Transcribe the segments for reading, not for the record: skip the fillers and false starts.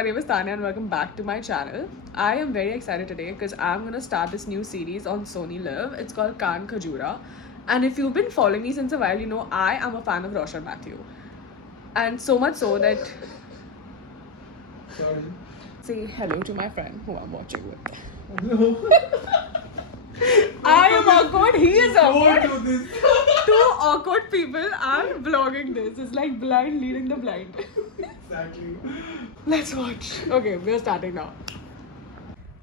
My name is Tanya and welcome back to my channel. I am very excited today because I'm going to start this new series on Sony Live. It's called Kaan Khajura. And if you've been following me since a while, you know I am a fan of Roshan Mathew. And so much so that... Sorry. Say hello to my friend who I'm watching with. No. I am awkward, he is awkward. Don't do this. Two awkward people are vlogging this. It's like blind leading the blind. Exactly. Let's watch. Okay, we're starting now.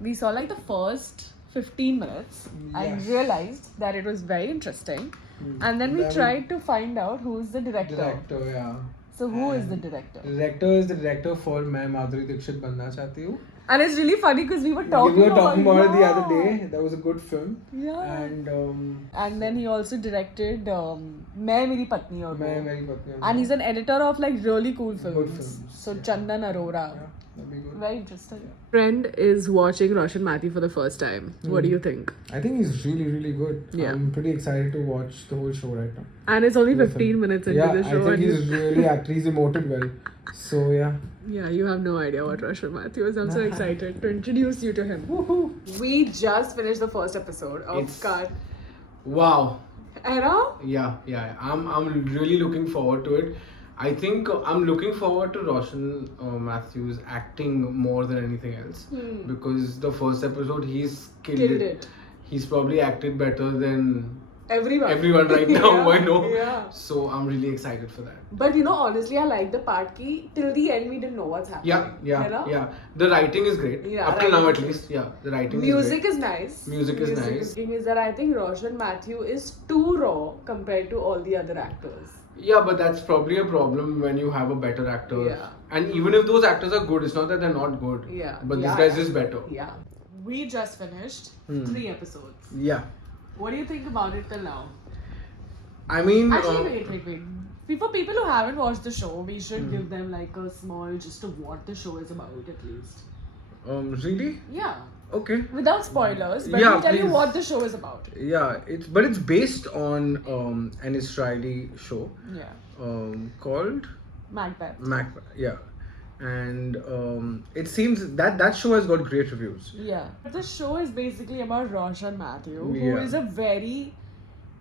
We saw like the first 15 minutes. I Yes. realized that it was very interesting. And then we Then- tried to find out who's the director. Director, yeah. So who is the director? Director is the director for मैं माधुरी दीक्षित बनना चाहती हूँ. And it's really funny because we were talking We were talking about it the yeah. other day. That was a good film. Yeah. And then he also directed मैं मेरी पत्नी और मैं वो. मेरी पत्नी और And he's an editor of like really cool films. Good films, So yeah. Chandan Arora. yeah, that'd be good. Very interesting. Friend is watching Roshan Mathew for the first time. What do you think? I think he's really, really good. Yeah. I'm pretty excited to watch the whole show right now. And it's only The 15 film. minutes into Yeah, the show. I think and he's really acted. He's emoted well. So yeah. Yeah, you have no idea what Roshan Mathew is. I'm so excited to introduce you to him. We just finished the first episode of It's- Kaan. Wow. Era? Yeah. I'm really looking forward to it. I think I'm looking forward to Roshan Matthews acting more than anything else because the first episode he's Killed it. He's probably acted better than Everyone. right now. Yeah, I know. Yeah. So I'm really excited for that. But you know, honestly, I like the part ki till the end we didn't know what's happening. Yeah. The writing is great. Yeah, Up till now, writing at is least. Yeah, the writing Music is is nice. Music is nice. The thing is that I think Roshan Mathew is too raw compared to all the other actors. great. Yeah, but that's probably a problem when you have a better actor. Yeah. And even if those actors are good, it's not that they're not good. Yeah. But Yeah, this guy's yeah. just better. Yeah. We just finished 3 episodes. Yeah. What do you think about it till now? I mean, Actually, wait. For people who haven't watched the show, we should give them like a small just of what the show is about at least. really? Yeah. Okay. Without spoilers, but Yeah, we'll tell you please. what the show is about. Yeah, it's based on an Israeli show Yeah. called Macbeth. Macbeth. Yeah, and it seems that show has got great reviews. Yeah. The show is basically about Roshan Mathew, who Yeah. is a very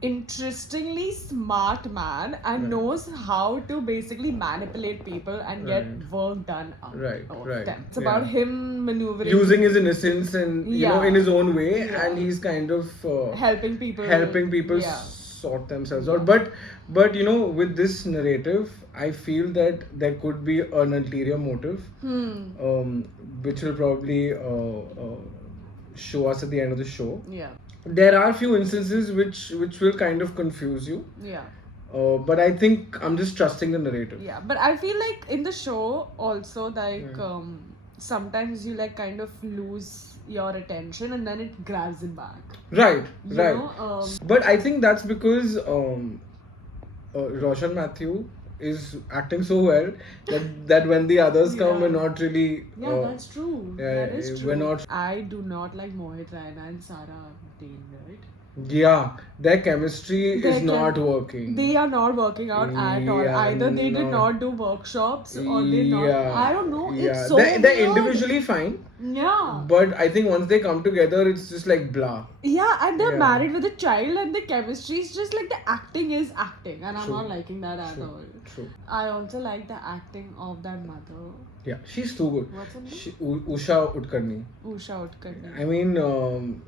interestingly smart man and knows how to basically manipulate people and get work done out Right, of right, them. It's yeah. about him maneuvering, Using his innocence and you know Yeah. in his own way, Yeah. and he's kind of helping people. helping people Yeah. sort themselves out. But you know, with this narrative, I feel that there could be an ulterior motive, which will probably show us at the end of the show. Yeah. There are few instances which will kind of confuse you, Yeah. but I think I'm just trusting the narrative. Yeah. But I feel like in the show also like sometimes you like kind of lose your attention and then it grabs it back. Right. You know, But I think that's because Roshan Mathew is acting so well that when the others come, Yeah. we're not really. Yeah, that's true. yeah, That is true. we're not- I do not like Mohit Raina and Sara Dane, right? Yeah, their chemistry Their is not chem- working. They are not working out at all. Yeah, Either they did no. not do workshops or they not. Yeah. I don't know. Yeah, It's so they're weird. individually fine, Yeah. but I think once they come together, it's just like blah. Yeah, and they're Yeah. married with a child, and the chemistry is just like the acting is acting, and I'm True. not liking that at all. True. I also like the acting of that mother. Yeah, she's too good. What's her name? Usha Utkarni. Usha Utkarni. I mean,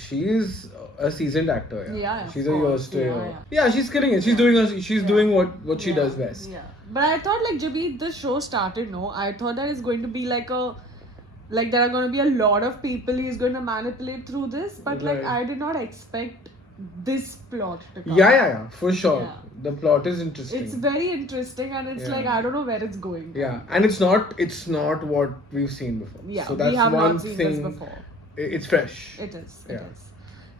she's a seasoned actor. Yeah, Yeah, she's of a course. year Yeah. Yeah, she's killing it. She's doing what she does best. Yeah, but I thought like Jimmy, the show started. No, I thought that it's going to be like there are going to be a lot of people he's going to manipulate through this, but like Right. I did not expect this plot to come. Yeah, for sure. Yeah. The plot is interesting. It's very interesting, and it's Yeah. like I don't know where it's going. Yeah, and it's not what we've seen before. Yeah, so that's we have one not seen thing. this before. It's fresh. It is. It Yeah. is.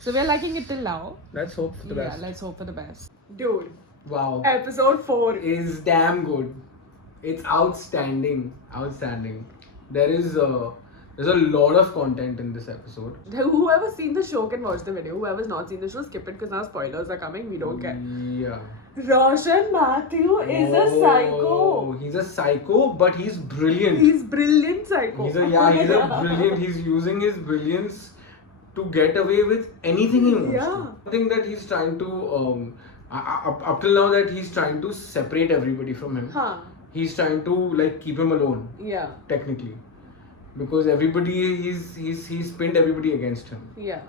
So we're liking it till now. Let's hope for the Yeah, best. let's hope for the best. Dude, Wow, episode 4. is damn good. It's outstanding. There is There's a lot of content in this episode. Whoever's seen the show can watch the video. Whoever's not seen the show, skip it because now spoilers are coming. We don't care. Yeah. Roshan Matthew is a psycho. He's a psycho, but he's brilliant. He's brilliant psycho. He's a brilliant. He's using his brilliance to get away with anything he wants. Yeah. I think that he's trying to up till now that he's trying to separate everybody from him. Huh. He's trying to like keep him alone Yeah. technically, because everybody he's pinned everybody against him. Yeah.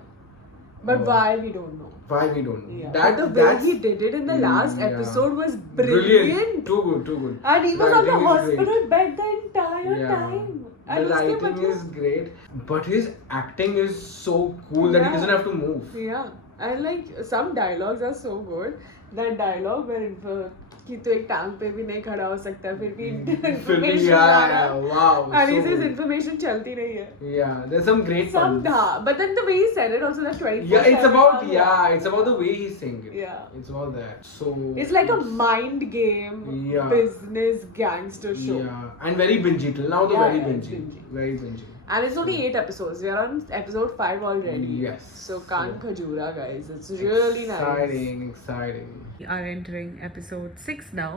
But why we don't know. Why we don't know. Yeah. But the way he did it in the last episode was brilliant. Too good. And he was The on the writing is hospital great. bed the entire Yeah. time. The And uske writing मतलब- is great, but his acting is so cool that he Yeah. doesn't have to move. Yeah. And like some dialogues are so good. That dialogue where कि तो एक टांग पे भी नहीं खड़ा हो सकता फिर भी information आ रहा है. Wow. And he so says good. information चलती नहीं है. Yeah, there's some great Some puns. da. But then the way he said it also that 24/7. Yeah, it's about the way he's saying it. Yeah. It's about that. So It's like a mind game, Yeah. business gangster show. Yeah, and very bingy till now. Yeah, Very yeah, bingy. bingy. Very bingy. And it's only 8 episodes. We are on episode 5 already. Yes. So Khan Khajura, guys. It's really nice. Exciting. We are entering episode 6 now.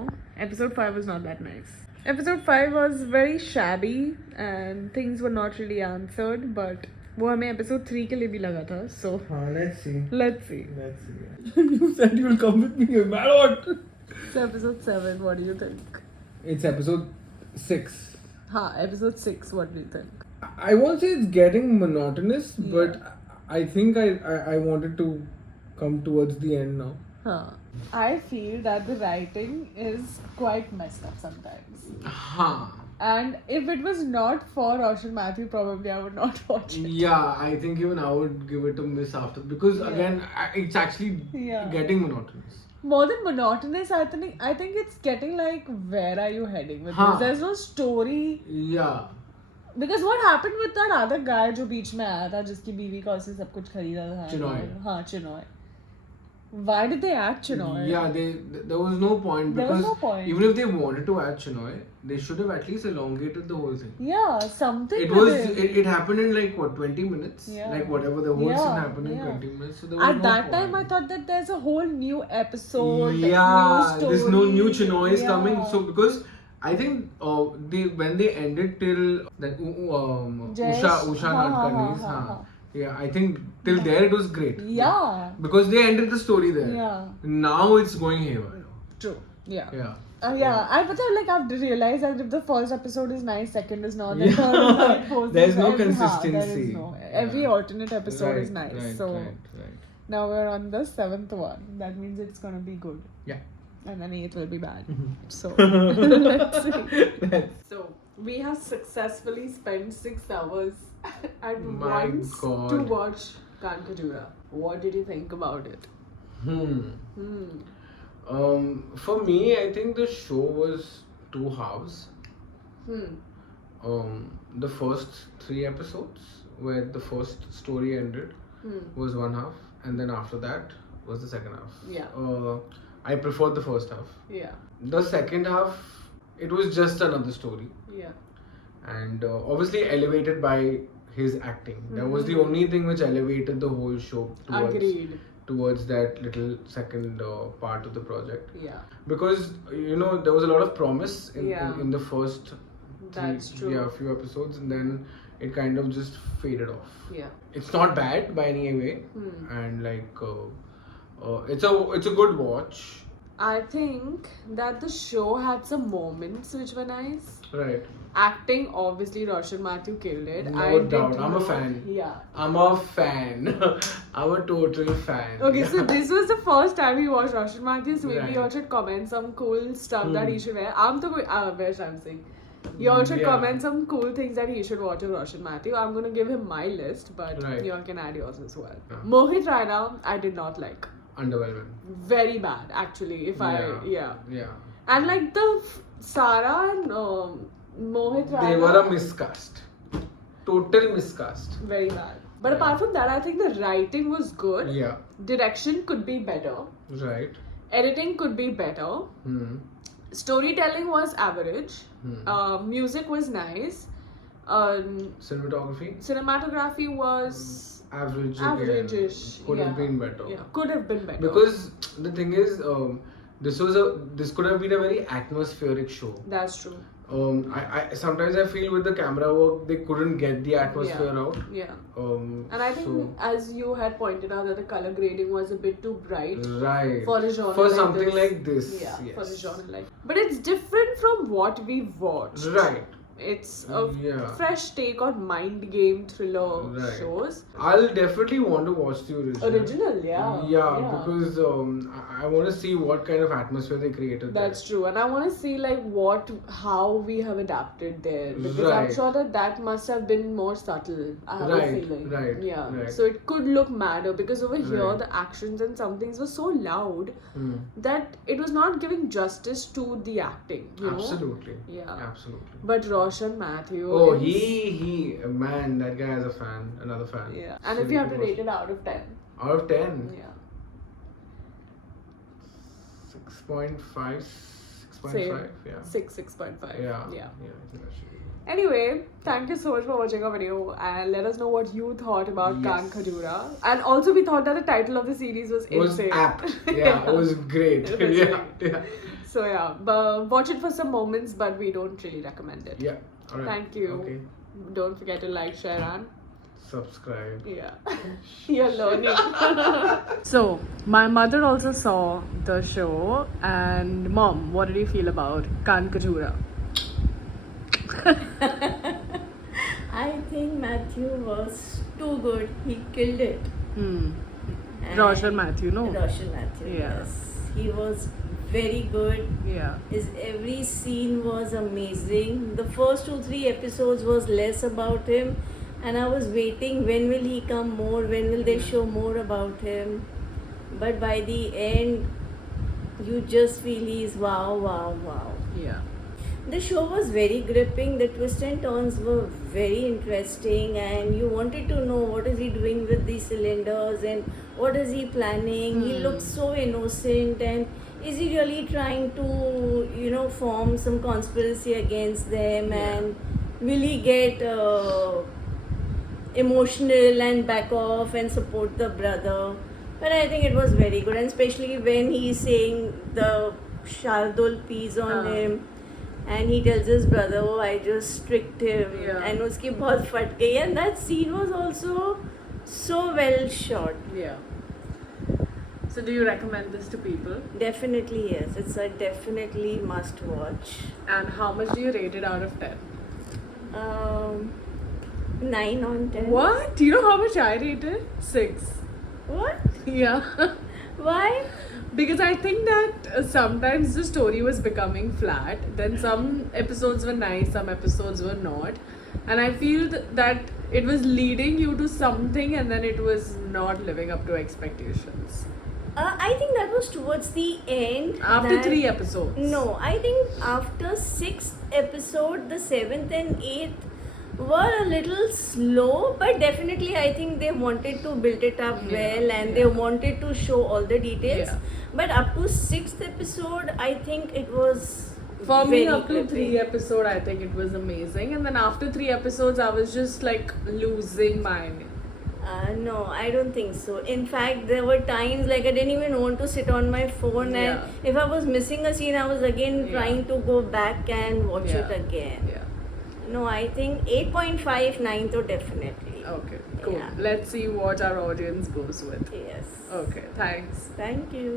Episode 5 was not that nice. Episode 5 was very shabby and things were not really answered. But वो हमें episode 3 के लिए भी लगा था. So Let's see. let's see. You said you'll come with me, man. What? So episode 7, what do you think? It's episode 6. Episode 6, what do you think? I won't say it's getting monotonous, but I think I wanted to come towards the end now. I feel that the writing is quite messed up sometimes. Huh. And if it was not for Roshan Matthew, probably I would not watch it. Yeah, I think even I would give it a miss after, because again it's actually Yeah. getting monotonous. More than monotonous, I think it's getting like, where are you heading with Huh. this? There's no story. Yeah. Because what happened with that other guy जो बीच में आया था जिसकी बीवी का उसने सब कुछ खरीदा था. Chinoy. हाँ, Chinoy. Why did they add Chinoy? Yeah, there was no point, There was because no point. even if they wanted to add Chinoy, they should have at least elongated the whole thing. Yeah, something. It with was it happened in like what, 20 minutes? Yeah. Like whatever, the whole Yeah, scene happened in yeah. 20 minutes. So there was At no that time, I point. thought that there's a whole new episode. Yeah, new there's no new story. Chinoy is coming. Yeah. So because I think when they ended till that Jayesh. Usha Ha, ha, Nadkarni's, ha, ha, ha. yeah, I think till there it was great. Yeah. Because they ended the story there. Yeah. Now it's going haywire. True. Yeah. Yeah. But like I've realized that if the first episode is nice, second is not, then Yeah. third is not, fourth There's is no every- there is consistency. no. Yeah. Every alternate episode is nice. Right, so right. now we're on the 7th one. That means it's gonna be good. Yeah. And then 8th will be bad. Mm-hmm. So let's see. So we have successfully spent 6 hours at My once God. to watch Khan Khajura. What did you think about it? For me, I think the show was 2 halves. The first 3 episodes, where the first story ended, was 1 half, and then after that was the second half. Yeah. I preferred the first half. Yeah. The second half, it was just another story, Yeah. and obviously elevated by his acting. That was the only thing which elevated the whole show Agreed. towards that little second part of the project. Yeah. Because there was a lot of promise Yeah. in the first That's true. few episodes, and then it kind of just faded off. Yeah. It's not bad by any way, and like it's a good watch. I think that the show had some moments which were nice. Right. Acting, obviously, Roshan Matthew killed it. No I did doubt. I'm a not- fan. Yeah. I'm a fan. I'm a total fan. Okay, so this was the first time we watched Roshan Matthew, so maybe Right. you all should comment some cool stuff that he should wear. Where I'm saying. You all should Yeah. comment some cool things that he should watch of Roshan Matthew. I'm gonna give him my list, but Right. you all can add yours as well. Yeah. Mohit Raina, I did not like. Underwhelming. Very bad, actually. Yeah. Yeah. And like the Sarah and Mohit Raina. They were a miscast. Total miscast. Very bad. But apart from that, I think the writing was good. Yeah. Direction could be better. Right. Editing could be better. Storytelling was average. Music was nice. Cinematography was average. average-ish. Could have yeah. been better. Yeah, could have been better. Because the thing is, this could have been a very atmospheric show. That's true. I sometimes I feel with the camera work they couldn't get the atmosphere out. Yeah. And And I think, as you had pointed out, that the color grading was a bit too bright right for a genre for like something this. like this. Yeah, yes. for a genre like. But it's different from what we've watched. Right. It's a Yeah. fresh take on mind game thriller Right. shows. I'll definitely want to watch the original. Original, yeah. Because I want to see what kind of atmosphere they created. That's true, and I want to see like how we have adapted there, because I'm Right. sure that must have been more subtle. I have a Right, feeling. right, Yeah. right. So it could look madder, because over here Right. the actions and some things were so loud Hmm. that it was not giving justice to the acting. You know? Absolutely. Yeah. Absolutely. But Roshan Matthew. Oh, is- man, that guy is a fan, another fan. Yeah. And if you have to rate it out of 10. Out of 10, Yeah. 6.5, 6.5, Same. yeah. 6.5. Yeah. Yeah. I think that should be. Anyway, thank you so much for watching our video, and let us know what you thought about Yes. Kaan Khajura. And also, we thought that the title of the series was It was insane. apt. Yeah, it was great. It was yeah, great. yeah. So yeah, but watch it for some moments, but we don't really recommend it. Yeah. All right. Thank you. Okay. Don't forget to like, share, and Subscribe. yeah, you're learning. So my mother also saw the show, and Mom, what did you feel about Kaan Khajura? I think Matthew was too good. He killed it. And Roshan Matthew, no? Roshan Matthew. Yeah. Yes, he was very good. Yeah. His every scene was amazing. The first 2-3 episodes was less about him, and I was waiting when will he come more, when will they show more about him. But by the end, you just feel he's wow, wow, wow. Yeah. The show was very gripping. The twists and turns were very interesting, and you wanted to know what is he doing with these cylinders and what is he planning. He looked so innocent, and is he really trying to form some conspiracy against them, and will he get emotional and back off and support the brother? But I think it was very good, and especially when he's saying the Shardul piece on him. And he tells his brother, oh, I just tricked him. Yeah. And uski bahut fat gayi. And that scene was also so well shot. Yeah. So do you recommend this to people? Definitely, yes. It's a definitely must watch. And how much do you rate it out of 10? 9 on 10. What? Do you know how much I rated? 6. What? Yeah. Why? Because I think that sometimes the story was becoming flat. Then some episodes were nice, some episodes were not. And I feel that it was leading you to something, and then it was not living up to expectations. I think that was towards the end. After that- 3 episodes. No, I think after 6th episode, the 7th and 8th were a little slow, but definitely I think they wanted to build it up well, and they wanted to show all the details. Yeah. But up to 6th episode, I think it was For me, very up to gripping. 3 episode, I think it was amazing. And then after 3 episodes, I was just like losing my... No, I don't think so. In fact, there were times like I didn't even want to sit on my phone, Yeah. and if I was missing a scene, I was again Yeah. trying to go back and watch Yeah. it again. Yeah. No, I think 8.5, 9 though definitely. Okay, cool. Yeah. Let's see what our audience goes with. Yes. Okay, thanks. Thank you.